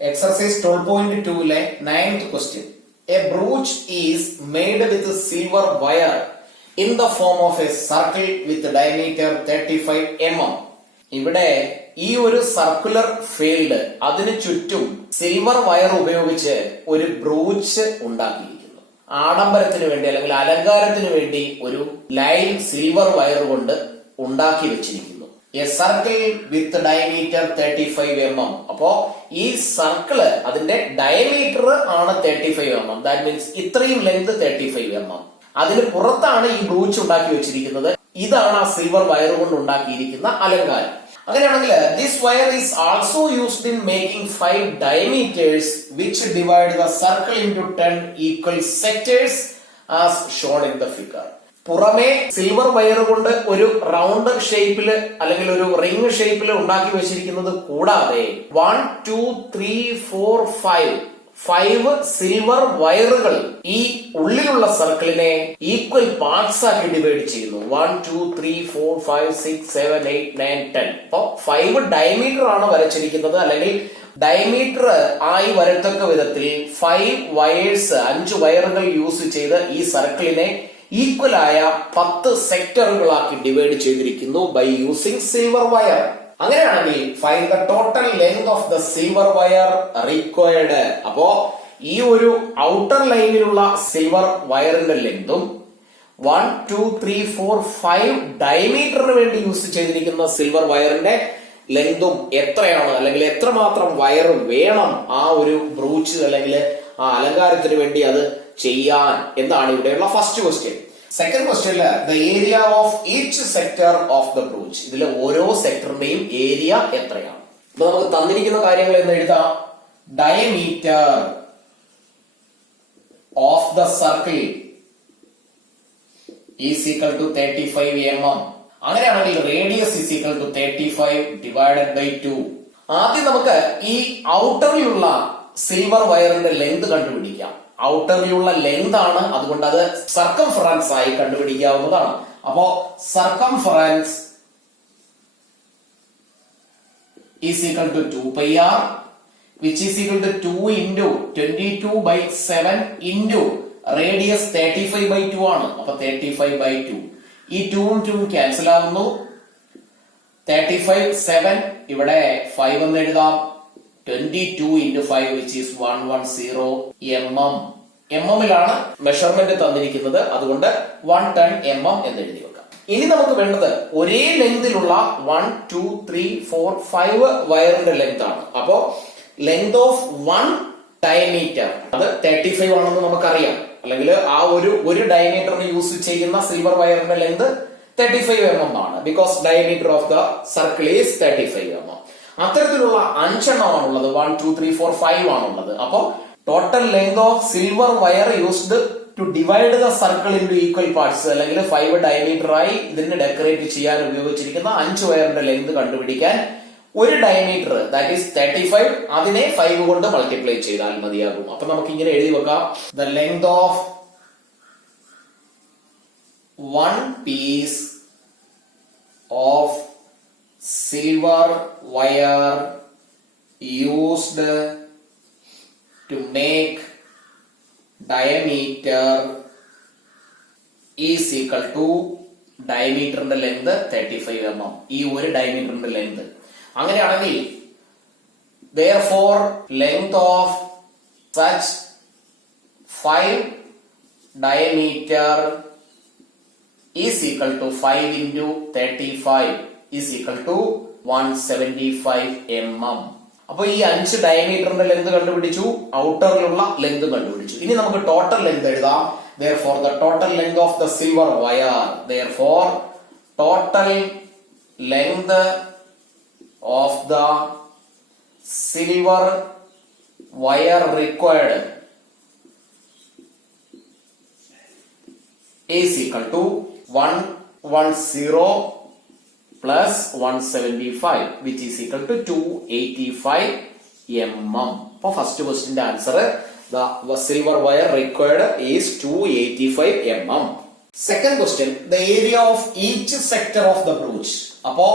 Exercise 12.2 9th question. A brooch is made with silver wire in the form of a circle with diameter 35 mm. ഇവിടെ ഈ ഒരു circular field അതിനു ചുറ്റും silver wire ഉപയോഗിച്ച് ഒരു brooch ഉണ്ടാക്കിയിരിക്കുന്നു. ആഡംബരത്തിന് വേണ്ടി അല്ലെങ്കിൽ അലങ്കാരത്തിന് വേണ്ടി ഒരു ലൈൻ സിൽവർ വയർ കൊണ്ട് ഉണ്ടാക്കി വെച്ചിരിക്കുന്നു. A circle with diameter 35 mm. അപ്പോ ഈ സർക്കിള് അതിന്റെ ഡയമീറ്റർ ആണ് 35 mm. ദാറ്റ് മീൻസ് ഇത്രയും ലെങ്ത് 35 mm. അതിന് പുറത്താണ് ഈ ബ്രൂച്ച് ഉണ്ടാക്കി വെച്ചിരിക്കുന്നത്. ഇതാണ് ആ സിൽവർ വയർ കൊണ്ട് ഉണ്ടാക്കിയിരിക്കുന്ന അലങ്കാരം. അങ്ങനെയാണെങ്കിൽ this wire is also used in making 5 diameters which divide the circle into 10 equal sectors as shown in the figure. പുറമെ സിൽവർ വയർ കൊണ്ട് ഒരു റൗണ്ട് ഷേപ്പില് അല്ലെങ്കിൽ ഒരു റിംഗ് ഷേപ്പിൽ ഉണ്ടാക്കി വെച്ചിരിക്കുന്നത് കൂടാതെ 1 2 3 4 5 സിൽവർ വയറുകൾ ഈ ഉള്ളിലുള്ള സർക്കിളിനെ ഈക്വൽ പാർട്സ് ആക്കി ഡിവൈഡ് ചെയ്യുന്നു. 1 2 3 4 5 6 7 8 9 10. അപ്പോ 5 ഡയമീറ്റർ ആണ് വരച്ചിരിക്കുന്നത്, അല്ലെങ്കിൽ ഡയമീറ്റർ ആയി വരത്തക്ക വിധത്തിൽ 5 വയേഴ്സ് 5 വയറുകൾ യൂസ് ചെയ്ത് ഈ സർക്കിളിനെ ഈക്വൽ ആയ 10 സെക്ടറുകളാക്കി ഡിവൈഡ് ചെയ്തിരിക്കുന്നു ബൈ യൂസിംഗ് സിൽവർ വയർ. അങ്ങനെയാണെങ്കിൽ find the total length of the silver wire required. അപ്പോ ഈ ഒരു ഔട്ടർ ലൈനിലുള്ള സിൽവർ വയറിന്റെ ലെങ്തും 1 2 3 4 5 ഡയമീറ്ററിന് വേണ്ടി യൂസ് ചെയ്തിരിക്കുന്ന സിൽവർ വയറിന്റെ ലെങ്തും എത്രയാണ്, അല്ലെങ്കിൽ എത്രമാത്രം വയർ വേണം ആ ഒരു ബ്രൂച്ച് അല്ലെങ്കിൽ ആ അലങ്കാരത്തിന് വേണ്ടി അത് ചെയ്യാൻ എന്നാണ് ഇവിടെയുള്ള ഫസ്റ്റ് ക്വസ്റ്റ്യൻ. സെക്കൻഡ് ക്വസ്റ്റ്യനില് the area of each sector of the brooch. ഇതിലെ ഓരോ സെക്ടറിന്റെയും ഏരിയ എത്രയാണ്? അപ്പൊ നമുക്ക് തന്നിരിക്കുന്ന കാര്യങ്ങൾ എന്ന് എഴുതാം. Diameter of the circle is equal to 35 mm. അങ്ങനെയാണെങ്കിൽ radius is equal to 35 divided by 2. ആദ്യം നമുക്ക് ഈ ഔട്ടറിലുള്ള സിൽവർ വയറിന്റെ ലെങ്ത് കണ്ടുപിടിക്കാം. ഔട്ടറിലുള്ള ലെങ്ത് ആണ്, അതുകൊണ്ട് അത് സർക്കംഫറൻസ് ആയി കണ്ടുപിടിക്കാവുന്നതാണ്. അപ്പോ circumference is equal to 2πr which is equal to 2 into 22/7 into radius 35/2 ആണ്. അപ്പൊ 35/2. ഈ 2ഉം 2ഉം ക്യാൻസൽ ആവുന്നു. 35 7 ഇവിടെ 5 എന്ന് എഴുതാം. 22 into 5 which is 110 mm. mm-ലാണ് measurement തന്നിരിക്കുന്നത്, അതുകൊണ്ട് 110 mm എന്ന് എഴുതി വെക്കാം. ഇനി നമുക്ക് വേണ്ടത് ഒരേ ലെങ്തിലുള്ള 1 2 3 4 5 വയറിന്റെ ലെങ്ത് ആണ്. അപ്പോ ലെങ്ത് ഓഫ് 1 ഡയമീറ്റർ അത് 35 ആണെന്ന് നമുക്കറിയാം, അല്ലെങ്കിൽ ആ ഒരു ഡയമീറ്ററിന് യൂസ് ചെയ്യുന്ന സിൽവർ വയറിന്റെ ലെങ്ത് 35 mm ആണ്. Because diameter of the circle is 35 mm. അത്തരത്തിലുള്ള 5 എണ്ണമാണുള്ളത്. 1 2 3 4 5 ആണുള്ളത്. അപ്പോ total length of silver wire used to divide the circle into equal parts, അല്ലെങ്കിൽ 5 ഡയമീറ്റർ ആയി ഇതിനെ ഡെക്കറേറ്റ് ചെയ്യാൻ ഉപയോഗിച്ചിരിക്കുന്ന 5 വയറിന്റെ ലെങ്ത് കണ്ടുപിടിക്കാൻ ഒരു ഡയമീറ്റർ ദാറ്റ് ഈസ് 35 അതിനെ 5 കൊണ്ട് മൾട്ടിപ്ലൈ ചെയ്താൽ മതിയാകും. അപ്പൊ നമുക്ക് ഇങ്ങനെ എഴുതി വെക്കാം. The length of 1 piece of silver wire used to make diameter is equal to ഡയമീറ്ററിന്റെ ലെങ്ത് 35 mm. ഈ ഒരു ഡയമീറ്ററിന്റെ ലെങ്ത്. അങ്ങനെയാണെങ്കിൽ therefore length of such 5 diameter is equal to 5 into 35 is equal to 175 mm. അപ്പൊ ഈ 5 ഡയമീറ്ററിന്റെ ലെങ്ത് കണ്ടുപിടിച്ചു, ഔട്ടറിലുള്ള length കണ്ടുപിടിച്ചു. ഇനി നമുക്ക് ടോട്ടൽ ലെങ്ത് എഴുതാം. therefore the total length of the silver wire, therefore total length of the silver wire required is equal to 110 plus 175 which is equal to 285 mm. For first question answer, the silver wire required is 285 mm. Second question, the area of each sector of the brooch. അപ്പോ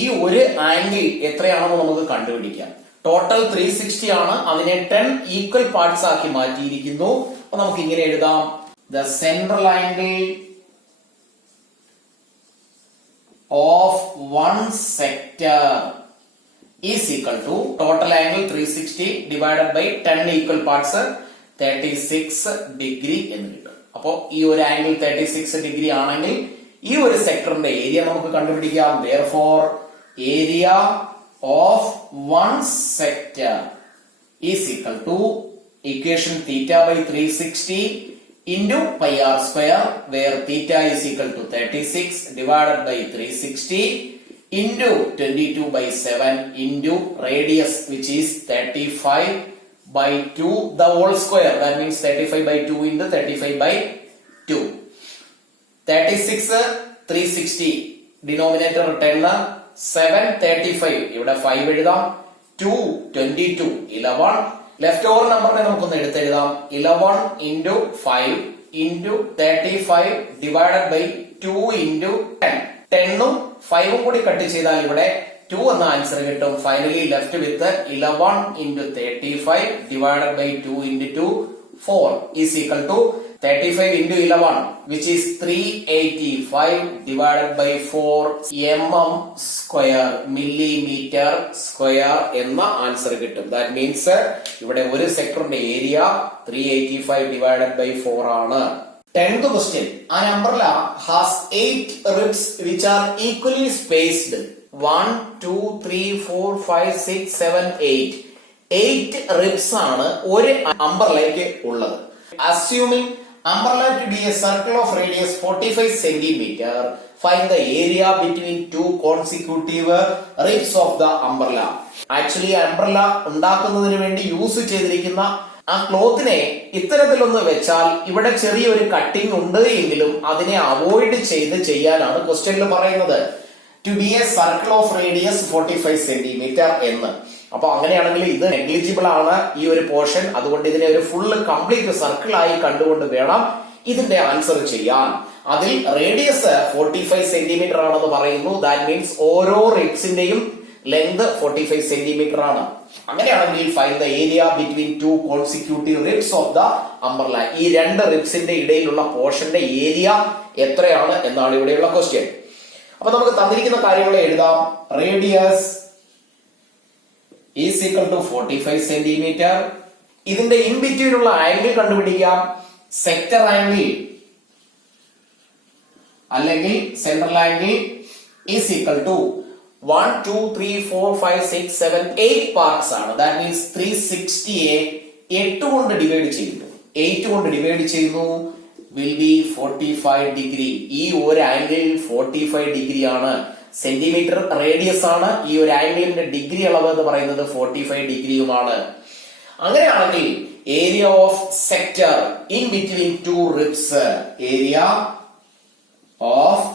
ഈ ഒരു angle എത്രയാണെന്ന് നമുക്ക് കണ്ടുപിടിക്കാം. Total 360 ആണ്, അതിനെ 10 equal parts ആക്കി മാറ്റിയിരിക്കുന്നു. അപ്പൊ നമുക്ക് ഇങ്ങനെ എഴുതാം: the central angle of one sector is equal to total angle 360 divided by 10 equal parts 36 degree എന്ന് കിട്ടും. അപ്പോ ഈ ഒരു ആംഗിൾ 36 ഡിഗ്രി ആണെങ്കിൽ ഈ ഒരു സെക്ടറിന്റെ ഏരിയ നമുക്ക് കണ്ടുപിടിക്കാം. therefore area of one sector is equal to equation theta by 360 into pi r square, where theta is equal to 36 divided by 360 into 22 by 7 into radius, which is 35 by 2 the whole square. That means 35 by 2 into 35 by 2. 36 360 denominator 10 7 35 ഇവിടെ 5 എഴുതാം. 2 22 11 left over നമ്പറിനെ നമുക്കൊന്ന് എടുത്തെഴുതാം. 11 into 5 into 35 divided by 2 into 10. 10ഉം 5ഉം കൂടി cut ചെയ്താൽ ഇവിടെ 2 എന്ന answer കിട്ടും. Finally left with 11 into 35 divided by 2 into 2 4 is equal to 35 into 11, which is 385 divided by 4 mm square, millimeter square എന്ന ആൻസർ കിട്ടും. ദാറ്റ് മീൻസ് ഇവിടെ ഒരു സെക്ടറിന്റെ ഏരിയ 385 divided by 4 ആണ്. 10th question. An umbrella has 8 ribs which are equally spaced 1, 2, 3, 4, 5, 6, 7, 8. 8 ribs ആണ് ഒരു umbrellയ്ക്ക് ഉള്ളത്. Assuming umbrella to be a circle of radius 45 centimeter, find the area between two consecutive ribs of the umbrella. Actually umbrella ഉണ്ടാക്കുന്നതിന് വേണ്ടി use ചെയ്തിരിക്കുന്ന ആ ക്ലോത്തിനെ ഇത്തരത്തിലൊന്ന് വെച്ചാൽ ഇവിടെ ചെറിയൊരു കട്ടിംഗ് ഉണ്ട് എങ്കിലും അതിനെ അവോയ്ഡ് ചെയ്യാനാണ് ക്വസ്റ്റ്യനിൽ പറയുന്നത്. To be a circle of radius 45 centimetre എന്ന്. അപ്പൊ അങ്ങനെയാണെങ്കിൽ ഇത് നെഗ്ലിജിബിൾ ആണ് ഈ ഒരു പോർഷൻ. അതുകൊണ്ട് ഇതിനെ ഒരു ഫുള്ള് കംപ്ലീറ്റ് സർക്കിൾ ആയി കണ്ടുകൊണ്ട് വേണം ഇതിന്റെ ആൻസർ ചെയ്യാൻ. അതിൽ റേഡിയസ് 45 സെന്റിമീറ്റർ ആണെന്ന് പറയുന്നു. ദാറ്റ് മീൻസ് ഓരോ റിബ്സിന്റെയും ലെങ്ത് 45 സെന്റിമീറ്റർ ആണ്. അങ്ങനെയാണെങ്കിൽ find the area between two consecutive ribs of the umbrella. ഈ രണ്ട് റിബ്സിന്റെ ഇടയിലുള്ള പോർഷന്റെ ഏരിയ എത്രയാണ് എന്നാണ് ഇവിടെയുള്ള ക്വസ്റ്റ്യൻ. അപ്പൊ നമുക്ക് തന്നിരിക്കുന്ന കാര്യങ്ങൾ എഴുതാം. Radius is equal to 45 centimetre. ഇതിന്റെ ഇൻ ബിറ്റ്വീൻ ഉള്ള ആംഗിൾ കണ്ടുപിടിക്കാം. സെക്ടർ ആംഗിൾ അല്ലെങ്കിൽ central angle is equal to 1, 2, 3, 4, 5, 6, 7, 8 parts ആണ്. ദാറ്റ് മീൻസ് 360യെ 8 കൊണ്ട് ഡിവൈഡ് ചെയ്യുന്നു. 8 കൊണ്ട് ഡിവൈഡ് ചെയ്യുന്നു will be 45 ഡിഗ്രി. ഈ ഒരു ആംഗിൾ 45 ഡിഗ്രി ആണ്. സെന്റിമീറ്റർ റേഡിയസ് ആണ്. ഈ ഒരു ആംഗിളിന്റെ ഡിഗ്രി അളവ് എന്ന് പറയുന്നത് 45 ഡിഗ്രിയുമാണ്. അങ്ങനെയാണെങ്കിൽ area of sector in between two ribs, area of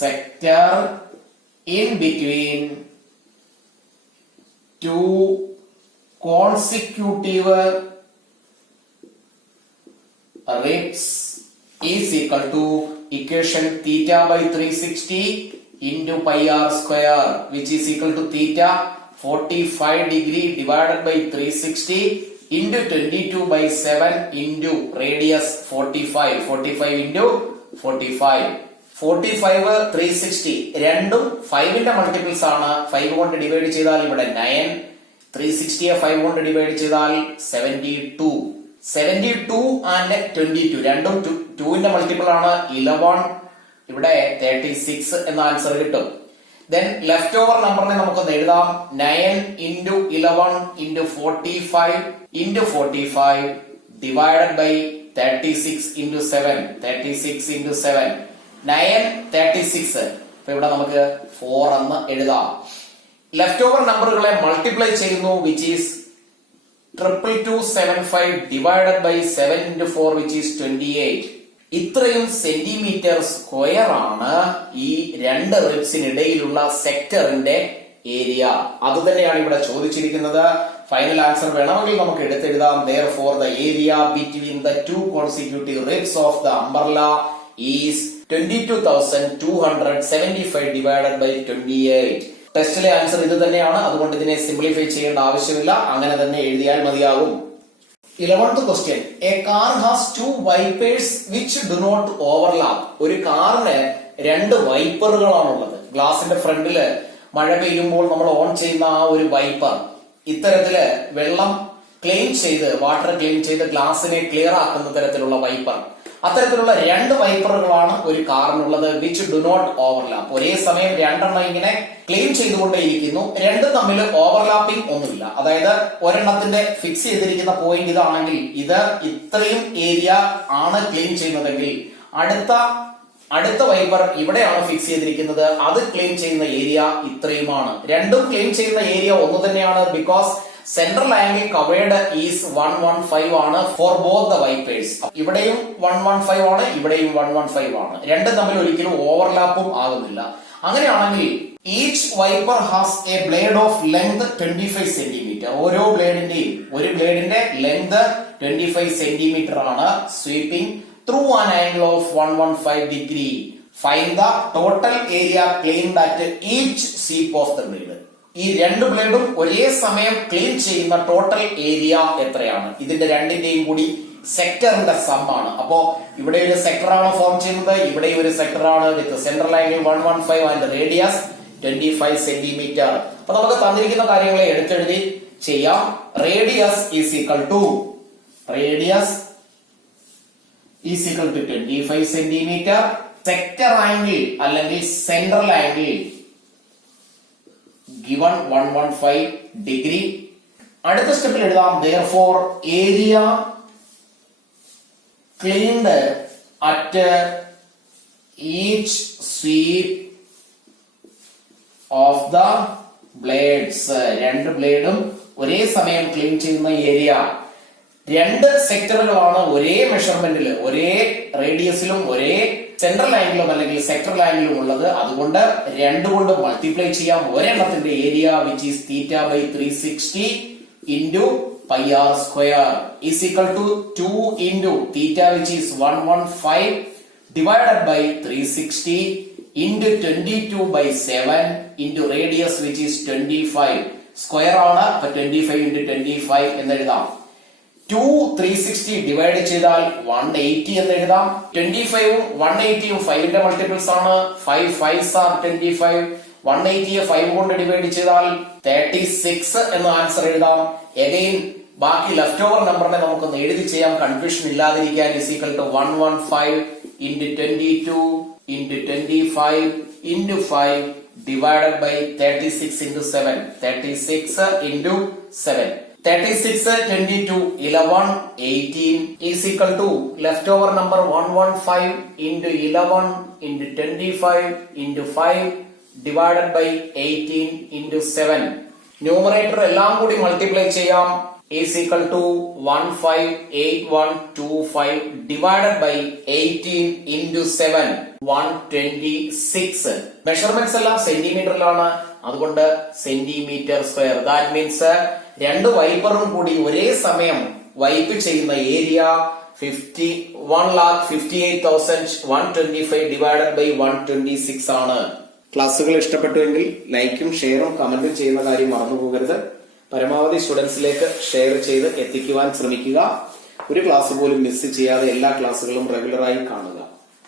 sector in between two consecutive ribs is equal to equation theta by 360 into pi r square, which is equal to theta 45 degree divided by 360 into 22 by 7 into radius 45 into 45. 45 360 രണ്ടും 5ന്റെ multiples ആണ്. 5 കൊണ്ട് divide ചെയ്താൽ ഇവിടെ 9, 360യെ 5 കൊണ്ട് divide ചെയ്താൽ 72 and 22 രണ്ടും 2ന്റെ multiple ആണ്. 11 ഇവിടെ 36 എന്ന ആൻസർ കിട്ടും. ദെൻ ലെഫ്റ്റ് ഓവർ നമ്പറിനെ നമുക്കൊന്ന് എഴുതാം. 9 into 11 into 45 into 45 divided by 36 into 7. 36 into 7 9 36. അപ്പൊ ഇവിടെ നമുക്ക് 4 എന്ന് എഴുതാം. ലെഫ്റ്റ് ഓവർ നമ്പറുകളെ മൾട്ടിപ്ലൈ ചെയ്യുന്നു, which is 22275 divided by 7 into 4, which is 28. ഇത്രയും സെന്റിമീറ്റർ സ്ക്വയർ ആണ് ഈ രണ്ട് റിബ്സിനിടയിലുള്ള സെക്ടറിന്റെ ഏരിയ. അത് തന്നെയാണ് ഇവിടെ ചോദിച്ചിരിക്കുന്നത്. ഫൈനൽ ആൻസർ വേണമെങ്കിൽ നമുക്ക് എടുത്തെഴുതാം. therefore the area between the two consecutive ribs of the umbrella is 22,275 divided by 28. ടെസ്റ്റിലെ answer ഇത് തന്നെയാണ്. അതുകൊണ്ട് ഇതിനെ സിംപ്ലിഫൈ ചെയ്യേണ്ട ആവശ്യമില്ല, അങ്ങനെ തന്നെ എഴുതിയാൽ മതിയാകും. 11th question. A car has two wipers which do not overlap. ഒരു കാറിന് രണ്ട് വൈപ്പറുകളാണുള്ളത്. ഗ്ലാസിന്റെ ഫ്രണ്ടില് മഴ പെയ്യുമ്പോൾ നമ്മൾ ഓൺ ചെയ്യുന്ന ആ ഒരു വൈപ്പർ ഇത്തരത്തില് വെള്ളം ക്ലീൻ ചെയ്ത്, വാട്ടർ ക്ലീൻ ചെയ്ത് ഗ്ലാസിനെ ക്ലിയർ ആക്കുന്ന തരത്തിലുള്ള വൈപ്പർ. അത്തരത്തിലുള്ള രണ്ട് വൈപ്പറുകളാണ് ഒരു കാറിനുള്ളത്. Which do not overlap. ഒരേ സമയം രണ്ടെണ്ണം ഇങ്ങനെ ക്ലീൻ ചെയ്തുകൊണ്ടേയിരിക്കുന്നു. രണ്ടും തമ്മിൽ ഓവർലാപ്പിംഗ് ഒന്നുമില്ല. അതായത് ഒരെണ്ണത്തിന്റെ ഫിക്സ് ചെയ്തിരിക്കുന്ന പോയിന്റ് ഇതാണെങ്കിൽ ഇത് ഇത്രയും ഏരിയ ആണ് ക്ലീൻ ചെയ്യുന്നതെങ്കിൽ അടുത്ത വൈപ്പർ ഇവിടെയാണ് ഫിക്സ് ചെയ്തിരിക്കുന്നത്, അത് ക്ലീൻ ചെയ്യുന്ന ഏരിയ ഇത്രയുമാണ്. രണ്ടും ക്ലീൻ ചെയ്യുന്ന ഏരിയ ഒന്ന് തന്നെയാണ്. Because central angle covered is 115 ആണ് ഫോർ ബോത്ത് ദ വൈപ്പേഴ്സ്. ഇവിടെയും 115 ആണ്, ഇവിടെയും 115 ആണ്. രണ്ടും തമ്മിൽ ഒരിക്കലും ഓവർലാപ്പും ആകുന്നില്ല. അങ്ങനെയാണെങ്കിൽ each wiper has A blade of length 25 centimetre. ഓരോ ബ്ലേഡിന്റെയും ഒരു ബ്ലേഡിന്റെ ലെങ്ത് 25 സെന്റിമീറ്റർ ആണ്. Sweeping through an angle of 115 degree. Find the total area cleaned at each sweep of the blade. ഈ രണ്ട് ബ്ലേഡും ഒരേ സമയം ക്ലീൻ ചെയ്യുന്ന ടോട്ടൽ ഏരിയ എത്രയാണ്? ഇതിന്റെ രണ്ടിന്റെയും കൂടി സെക്ടറിന്റെ സം ആണ്. അപ്പോ ഇവിടെ ഒരു സെക്ടറാണ് ഫോം ചെയ്യുന്നത്, ഇവിടെ ഒരു സെക്ടറാണ് with central angle 115 and radius 25 centimetre. അപ്പൊ നമുക്ക് തന്നിരിക്കുന്ന കാര്യങ്ങളെ എടുത്തെഴുതി ചെയ്യാം. Radius is equal to 25 centimetre. Sector angle അല്ലെങ്കിൽ സെൻട്രൽ ആംഗിൾ given 115 ഡിഗ്രി. അടുത്ത സ്റ്റെപ്പിൽ എഴുതാം therefore area cleaned at each sweep of the blades. രണ്ട് ബ്ലേഡും ഒരേ സമയം ക്ലീൻ ചെയ്യുന്ന ഏരിയ. രണ്ട് സെക്ടറുകളാണ് ഒരേ മെഷർമെന്റിൽ, ഒരേ റേഡിയസിലും ഒരേ സെൻട്രൽ ആംഗിളും അല്ലെങ്കിൽ സെക്ടറൽ ആംഗിളും ഉള്ളത്. അതുകൊണ്ട് രണ്ടുകൊണ്ട് മൾട്ടിപ്ലൈ ചെയ്യാം. ഒരെണ്ണത്തിന്റെ area which is theta by 360 into pi r square is equal to 2 into theta which is 115 divided by 360 into 22 by 7 into radius which is 25. Square ആണ്, അപ്പൊ 25 ഇൻറ്റു 25 എന്ന് എഴുതാം. 360 ഡിവൈഡ് ചെയ്താൽ 180 എന്ന് എഴുതാം. 25 ഉം 180 ഉം 5ന്റെ മൾട്ടിപ്പിൾസ് ആണ്. 5 5s are 25. 180 5 കൊണ്ട് ഡിവൈഡ് ചെയ്താൽ 36 എന്ന ആൻസർ എഴുതാം. എഗെയിൻ ബാക്കി ലെഫ്റ്റ് ഓവർ നമ്പറിനെ നമുക്കൊന്ന് എഴുതി ചെയ്യാം, കൺഫ്യൂഷൻ ഇല്ലാതിരിക്കാൻ. Is equal to 115 into 22 into 25 into 5 divided by 36 into 7. 36 into 7. 36, 22, 11, 18 is equal to leftover number 115 into 11 into 25 into 5 divided by 18 into 7. Numerator എല്ലാം കൂടി മൾട്ടിപ്ലൈ ചെയ്യാം. is equal to 158125 divided by 18 into 7 126. Measurements എല്ലാം സെന്റിമീറ്ററിലാണ്, അതുകൊണ്ട് centimetre square. That means രണ്ട് വൈപ്പറും കൂടി ഒരേ സമയം wipe ചെയ്യുന്ന ഏരിയ 1,58,125 ഡിവൈഡഡ് ബൈ 126 ആണ്. ക്ലാസ്സുകൾ ഇഷ്ടപ്പെട്ടുവെങ്കിൽ ലൈക്കും ഷെയറും കമന്റും ചെയ്യുന്ന കാര്യം മറന്നു പോകരുത്. പരമാവധി സ്റ്റുഡൻസിലേക്ക് ഷെയർ ചെയ്ത് എത്തിക്കുവാൻ ശ്രമിക്കുക. ഒരു ക്ലാസ് പോലും മിസ് ചെയ്യാതെ എല്ലാ ക്ലാസ്സുകളും റെഗുലറായി കാണുക.